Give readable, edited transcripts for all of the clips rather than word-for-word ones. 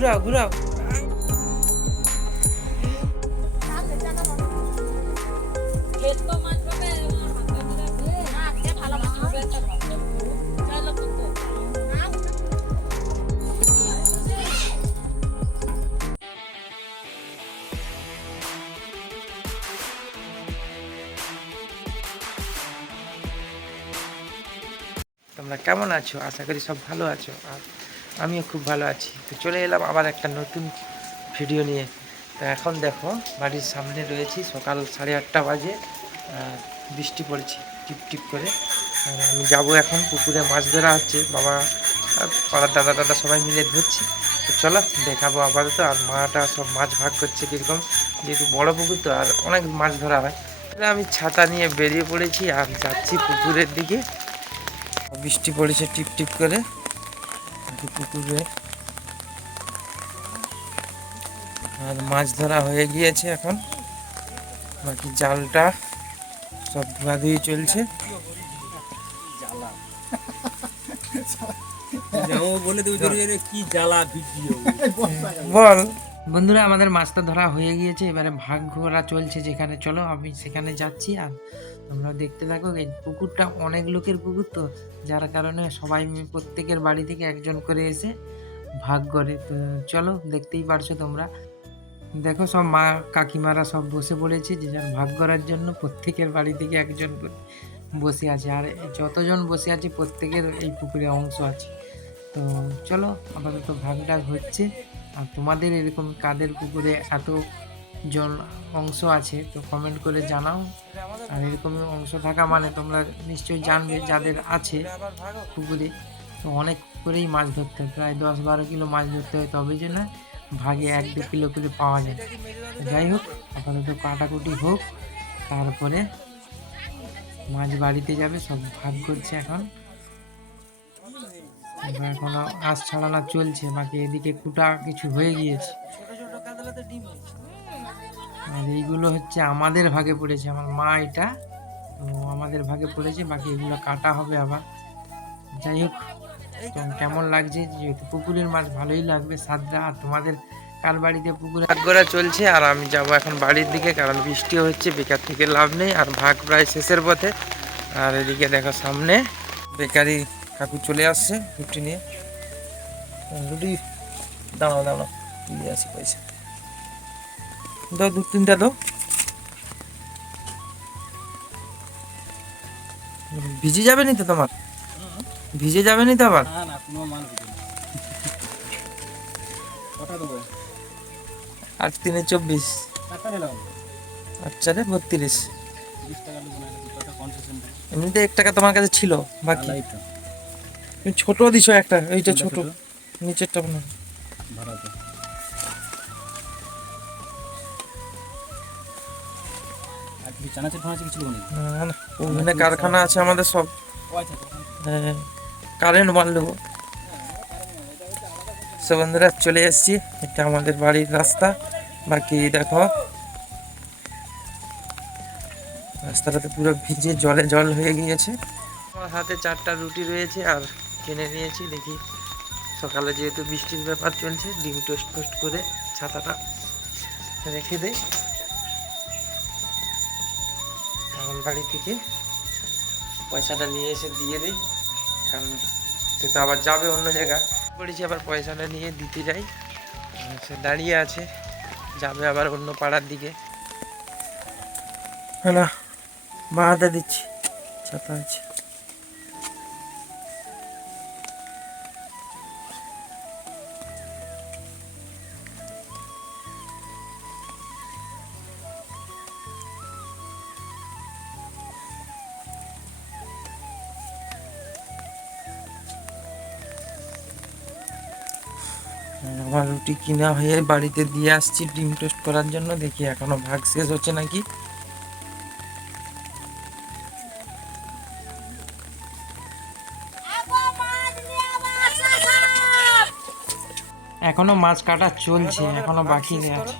ঘুরাও ঘুরাও। তোমরা কেমন আছো? আশা করি সব ভালো আছো, আর আমিও খুব ভালো আছি। তো চলে এলাম আবার একটা নতুন ভিডিও নিয়ে। তো এখন দেখো বাড়ির সামনে রয়েছি, সকাল 8:30 বাজে, বৃষ্টি পড়েছে টিপ টিপ করে। আর আমি যাবো এখন পুকুরে, মাছ ধরা হচ্ছে, বাবা আর পাড়ার দাদা দাদা সবাই মিলে ধরছি। তো চলো দেখাবো আপাতত। আর মাটা সব মাছ ভাগ করছে কীরকম, যেহেতু বড় পুকুর তো আর অনেক মাছ ধরা হয়। আমি ছাতা নিয়ে বেরিয়ে পড়েছি আর যাচ্ছি পুকুরের দিকে। বৃষ্টি পড়েছে টিপ টিপ করে পুকুরে, আর মাছ ধরা হয়ে গিয়েছে। এখন বাকি জালটা সব ধোয়াধুয়ি চলছে। বল বন্ধুরা, আমাদের মাছটা ধরা হয়ে গিয়েছে, এবারে ভাগ ঘোরা চলছে যেখানে। চলো আমি সেখানে যাচ্ছি, আর তোমরা দেখতে থাকো। এই পুকুরটা অনেক লোকের পুকুর তো, যার কারণে সবাই প্রত্যেকের বাড়ি থেকে একজন করে এসে ভাগ করে। তো চলো দেখতেই পারছো তোমরা, দেখো সব মা কাকিমারা সব বসে পড়েছে যে যার ভাগ করার জন্য। প্রত্যেকের বাড়ি থেকে একজন করে বসে আছে, আর যতজন বসে আছে প্রত্যেকের এই পুকুরে অংশ আছে। তো চলো আপাতত ভাগটা হচ্ছে। আর তোমাদের এরকম কাদের পুকুরে এত জন অংশ আছে তো কমেন্ট করে জানাও। আর এরকম অংশ থাকা মানে তোমরা নিশ্চয়ই জানবে যাদের আছে পুকুরে, তো অনেক করেই মাছ ধরতে হয়, প্রায় 10-12 কিলো মাছ ধরতে হয়, তবে যে না ভাগে 1-2 কিলো করে পাওয়া যায়। যাই হোক, আপাতত কাটাকুটি হোক, তারপরে মাছ বাড়িতে যাবে। সব ভাগ করছে এখন, এখনো আঁশ ছাড়ানো চলছে, বাকি এদিকে কুটা কিছু হয়ে গিয়েছে। আর এইগুলো হচ্ছে আমাদের ভাগে পড়েছে, আমার মা এটা তো আমাদের ভাগে পড়েছে, বাকি এগুলো কাটা হবে আবার। যাই হোক, কেমন লাগছে, যেহেতু পুকুরের মাছ ভালোই লাগবে সাদরা। আর তোমাদের কার বাড়িতে পুকুরে ভাগ করা চলছে, আর আমি যাব এখন বাড়ির দিকে, কারণ বৃষ্টিও হচ্ছে, বেকার থেকে লাভ নেই। আর ভাগ প্রায় শেষের পথে। আর এদিকে দেখো সামনে বেকারি কাকু চলে আসছে রুটি নিয়ে। রুটি দাঁড়াও দাঁড়াও, দিয়ে আসি পয়সা দাও, 2-3টা দাও। ভিজে যাবে নি তো তোমার? ভিজে যাবে নি তো আবার? আর 3-এ 24, আচ্ছা রে 32। এমনিতে 1 টাকা তোমার কাছে ছিল বাকি। তুমি ছোট দিছো একটা, এইটা ছোট, নিচেরটা না। ওখানে কারখানা আছে আমাদের সব, কারেন্ট মারলো। সব বন্ধুরা চলে এসেছি, এটা আমাদের বাড়ির রাস্তা। বাকি দেখো রাস্তাটাতে পুরো ভিজে জলে জল হয়ে গিয়েছে। আমার হাতে 4টা রুটি রয়েছে, আর কিনে নিয়েছি। দেখি সকালে যেহেতু বৃষ্টির ব্যাপার চলছে, ডিম টোস্ট ফোস্ট করে ছাতাটা রেখে দেই। এখন বাড়ি থেকে পয়সাটা নিয়ে এসে দিয়ে দিই, কারণ সে তো আবার যাবে অন্য জায়গায়। পড়েছি আবার পয়সাটা নিয়ে দিতে যাই, সে দাঁড়িয়ে আছে, যাবে আবার অন্য পাড়ার দিকে। হ্যাঁ, মা হাতে দিচ্ছি, ছাতা আছে। আমার রুটি কিনা হয়ে বাড়িতে দিয়ে আসছি ডিম টোস্ট করার জন্য। দেখি এখনো ভাগ শেষ হচ্ছে নাকি। এখনো মাছ কাটা চলছে, এখনো বাকি আছে।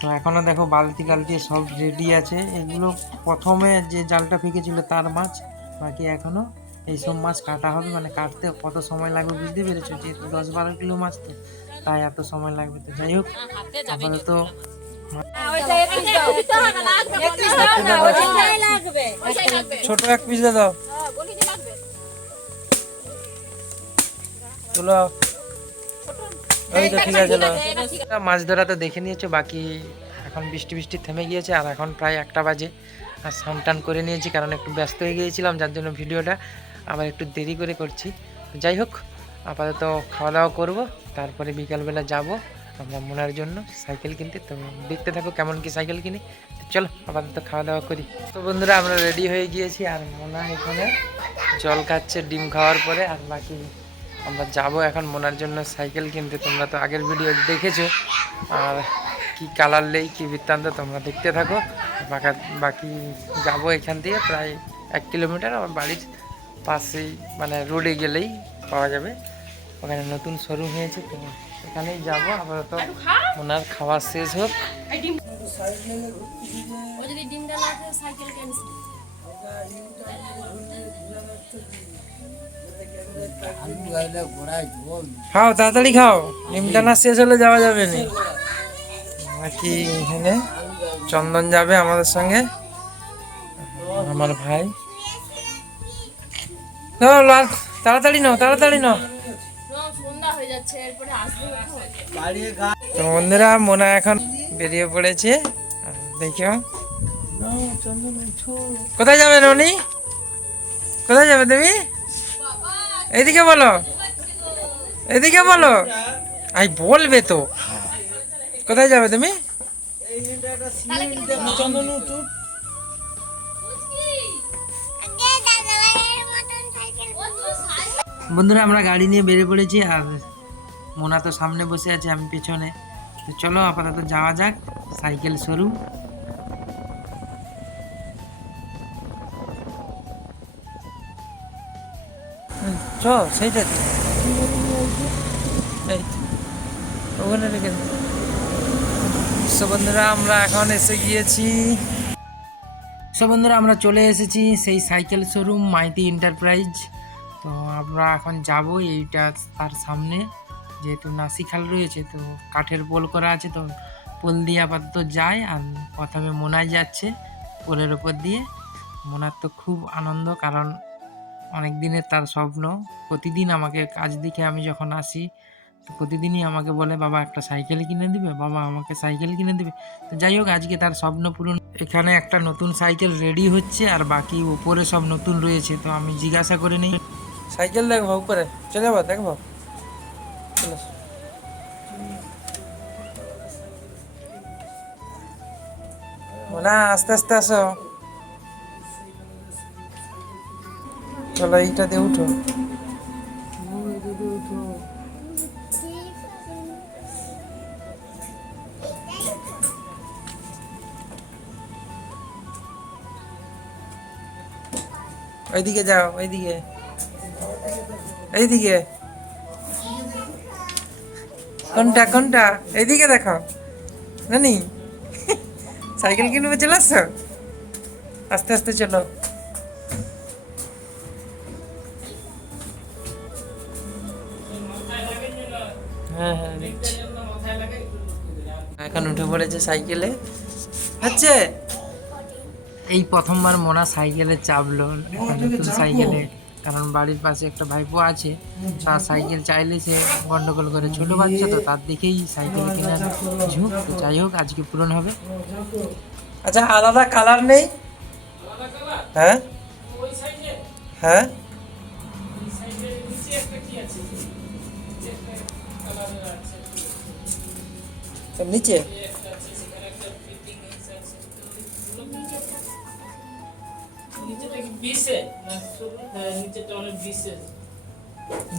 তো এখনো দেখো বালতি টালতি সব রেডি আছে। এগুলো প্রথমে যে জালটা ফেঁকেছিল তার মাছ, বাকি এখনো এইসব মাছ কাটা হবে, মানে কাটতে কত সময় লাগবে বুঝতে পেরেছো, যেহেতু 10-12 কিলো মাছ তো তাই এত সময় লাগবে। তো যাই হোক আপাতত ছোট এক পিস দাও, চলো ঠিক আছে। মাছ ধরা তো দেখে নিয়েছো, বাকি এখন বৃষ্টি বৃষ্টি থেমে গিয়েছে আর এখন প্রায় 1টা বাজে। আর স্নান টান করে নিয়েছি কারণ একটু ব্যস্ত হয়ে গিয়েছিলাম, যার জন্য ভিডিওটা আবার একটু দেরি করে করছি। যাই হোক আপাতত খাওয়া দাওয়া করবো, তারপরে বিকালবেলা যাব আমরা মোনার জন্য সাইকেল কিনতে। তো দেখতে থাকো কেমন কি সাইকেল কিনি। চলো আপাতত খাওয়া দাওয়া করি। তো বন্ধুরা আমরা রেডি হয়ে গিয়েছি আর মোনা এখানে জল খাচ্ছে ডিম খাওয়ার পরে। আর বাকি আমরা যাব এখন মোনার জন্য সাইকেল কিনতে। তোমরা তো আগের ভিডিও দেখেছো, আর কি কালার নেই কি বৃত্তান্ত তোমরা দেখতে থাকো। বাকি যাব এখান থেকে প্রায় 1 কিলোমিটার, আমার বাড়ির পাশেই মানে রোডে গেলেই পাওয়া যাবে, ওখানে নতুন শোরুম হয়েছে, তো এখানেই যাব। আপাতত ওনার খাওয়া শেষ হোক। খাও তাড়াতাড়ি খাও, ডিমটা না শেষ হলে যাওয়া যাবে না। বাকি এখানে চন্দন যাবে আমাদের সঙ্গে, আমার ভাই। তাড়াতাড়ি নাও তাড়াতাড়ি নাও। তো বন্ধুরা মোনা এখন বেরিয়ে পড়েছে, দেখো কোথায় যাবে ননি, কোথায় যাবে তুমি? এদিকে বলো, এদিকে বলো, আই বলবে তো কোথায় যাবে তুমি? বন্ধুরা আমরা গাড়ি নিয়ে বেরিয়ে পড়েছি আর মোনা তো সামনে বসে আছে, আমি পেছনে। তো চলো আপাতত যাওয়া যাক সাইকেল শোরুম। চ সেইটা ওখানে রেখে। বন্ধুরা আমরা এখন এসে গিয়েছি, বন্ধুরা আমরা চলে এসেছি সেই সাইকেল শোরুম মাইতি এন্টারপ্রাইজ। তো আমরা এখন যাব এইটা তার সামনে, যেহেতু নাসিখাল রয়েছে তো কাঠের পোল করা আছে, তো পোল দিয়ে আপাতত যায়। আর প্রথমে মোনায় যাচ্ছে পোলের ওপর দিয়ে। মোনার তো খুব আনন্দ, কারণ অনেক দিনের তার স্বপ্ন। প্রতিদিন আমাকে কাজ দেখে আমি যখন আসি তো প্রতিদিনই আমাকে বলে বাবা একটা সাইকেল কিনে দিবে, বাবা আমাকে সাইকেল কিনে দিবে। তো যাই হোক আজকে তার স্বপ্ন পূরণ। এখানে একটা নতুন সাইকেল রেডি হচ্ছে আর বাকি উপরে সব নতুন রয়েছে। তো আমি জিজ্ঞাসা করে নিই, সাইকেল দেখবো উপরে, চলে যাবো দেখবো। না আস্তে আস্তে আসো, চলো এইটাতে উঠো। ওইদিকে যাও, ওইদিকে এইদিকে, কোনটা কোনটা, এইদিকে দেখো নানি। সাইকেল কিনবে চলে আসছো, আস্তে আস্তে চলো। হ্যাঁ হ্যাঁ দেখছি। এখন উঠে পড়েছে সাইকেলে, হচ্ছে এই প্রথমবার মোনা সাইকেলে চাপলো এখন নতুন সাইকেলে, কারণ বাড়ির পাশে একটা ভাইপো আছে, তার সাইকেল চাইলে সে গন্ডগোল করে, ছোট বাচ্চা তো তার দেখেই সাইকেল কেনার ঝুঁক। তো যাই হোক আজকে পূরণ হবে। আচ্ছা আলাদা কালার নেই? হ্যাঁ হ্যাঁ নিচে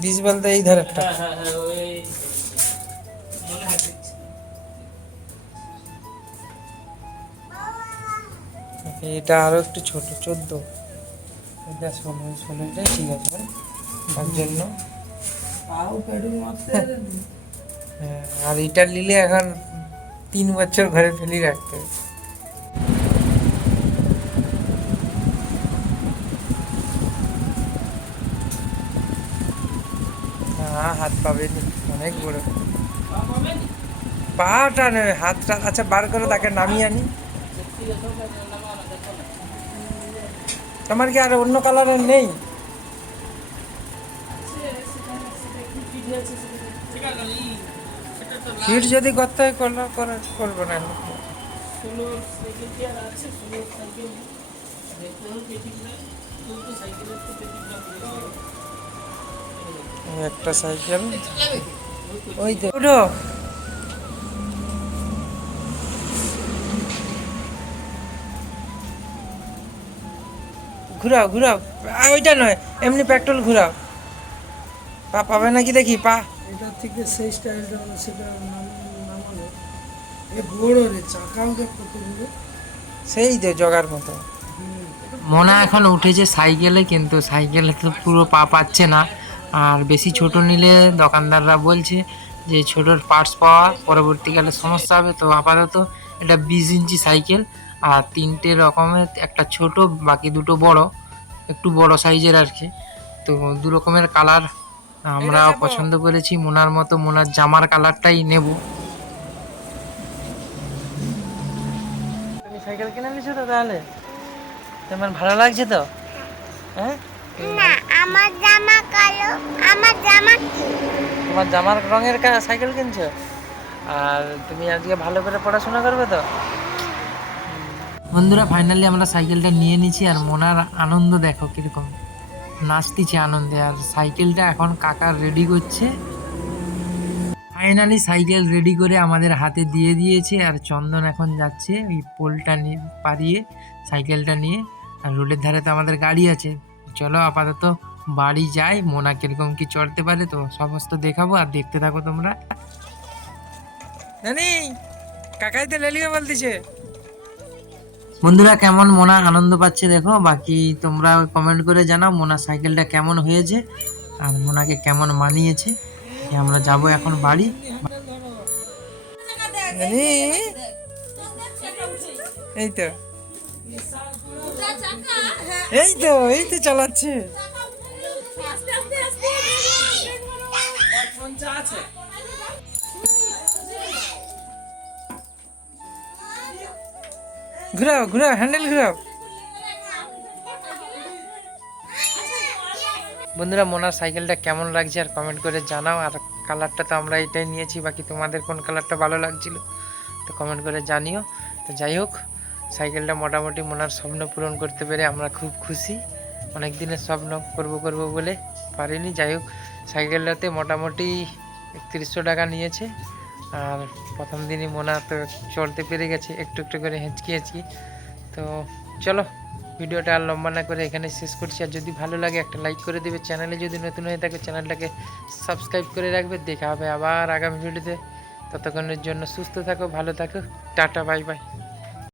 বিষ বলতে এই ধারে একটা। এটা আরো একটু ছোট 14, এটা 16টাই ঠিক আছে তার জন্য। হ্যাঁ আর এটা নিলে এখন 3 বছর ঘরে ফেলি রাখতে। হাত পাবেনি, অনেক বড়। পাটা নেবে, হাতটা আচ্ছা বার করে তাকে নামিয়ে আনি। তোমার কি আর অন্য কালারের নেই? ফিট যদি করতে হয় করবো না। একটা সাইকেল, ওই তো উঠো। ঘুরাও ঘুরাও, ওইটা নয়, এমনি পেট্রোল ঘুরাও। পা পাবে নাকি দেখি, পা এটা থেকে সেই স্টাইলটা সেটা নামালো। এ বড় রে, চাকাও দেখ কতগুলো। সেই তো জগার মতো। মোনা এখন উঠেছে সাইকেলে, কিন্তু সাইকেলে তো পুরো পা পাচ্ছে না। আর বেশি ছোট নিলে দোকানদাররা বলছে যে ছোটোর পার্টস পাওয়া পরবর্তীকালে সমস্যা হবে। তো আপাতত এটা 20 ইঞ্চি সাইকেল, আর 3টে রকমের, একটা ছোট বাকি দুটো বড়, একটু বড় সাইজের আর কি। তো দু রকমের কালার আমরা পছন্দ করেছি। মোনার মতো মোনার জামার কালারটাই নেব। তুমি সাইকেল কিনে নিয়েছো তো তাহলে? তোমার ভালো লাগছে তো? হ্যাঁ, না, আমার জামা কালো, আমার জামা কি? তোমার জামার রঙের সাইকেল কিনছো? আর তুমি আজকে ভালো করে পড়াশোনা করবে তো? বন্ধুরা, ফাইনালি আমরা সাইকেলটা নিয়ে নিয়েছি, আর মোনার আনন্দ দেখো কিরকম নাচতিছে আনন্দে। আর সাইকেলটা এখন কাকা রেডি করছে। ফাইনালি সাইকেল রেডি করে আমাদের হাতে দিয়ে দিয়েছে, আর চন্দন এখন যাচ্ছে ওই পোলটা পারিয়ে সাইকেলটা নিয়ে। আর রোডের ধারে তো আমাদের গাড়ি আছে। চলো আপাতত বাড়ি যাই, মোনা কিরকম কি চড়তে পারে তো সমস্ত দেখাবো, আর দেখতে থাকো তোমরা। নানি, কাকাই তো লেলিয়ে বলতেছে। বন্ধুরা, কেমন মোনা আনন্দ পাচ্ছে দেখো। বাকি তোমরা কমেন্ট করে জানাও মোনা সাইকেলটা কেমন হয়েছে আর মোনাকে কেমন মানিয়েছে। আমরা যাব এখন বাড়ি। এই তো এই তো চালাচ্ছে। ঘুরাও ঘুরাও, হ্যান্ডেল ঘুরাও। বন্ধুরা, মোনার সাইকেলটা কেমন লাগছে আর কমেন্ট করে জানাও। আর কালারটা তো আমরা এটাই নিয়েছি, বাকি তোমাদের কোন কালারটা ভালো লাগছিল তো কমেন্ট করে জানিও। তো যাই হোক, সাইকেলটা মোটামুটি মোনার স্বপ্ন পূরণ করতে পেরে আমরা খুব খুশি। অনেক দিনের স্বপ্ন করব বলে পারিনি। যাই হোক, সাইকেলটাতে মোটামুটি 3100 টাকা নিয়েছে। আর প্রথম দিনই মোনা তো চড়তে পেরে গেছে, একটু একটু করে হেঁচকি। তো চলো, ভিডিওটা আর লম্বা না করে এখানে শেষ করছি। আর যদি ভালো লাগে একটা লাইক করে দেবে, চ্যানেলে যদি নতুন হয়ে থাকে চ্যানেলটাকে সাবস্ক্রাইব করে রাখবে। দেখা হবে আবার আগামী ভিডিওতে। ততক্ষণের জন্য সুস্থ থাকো, ভালো থাকো, টাটা, বাই বাই।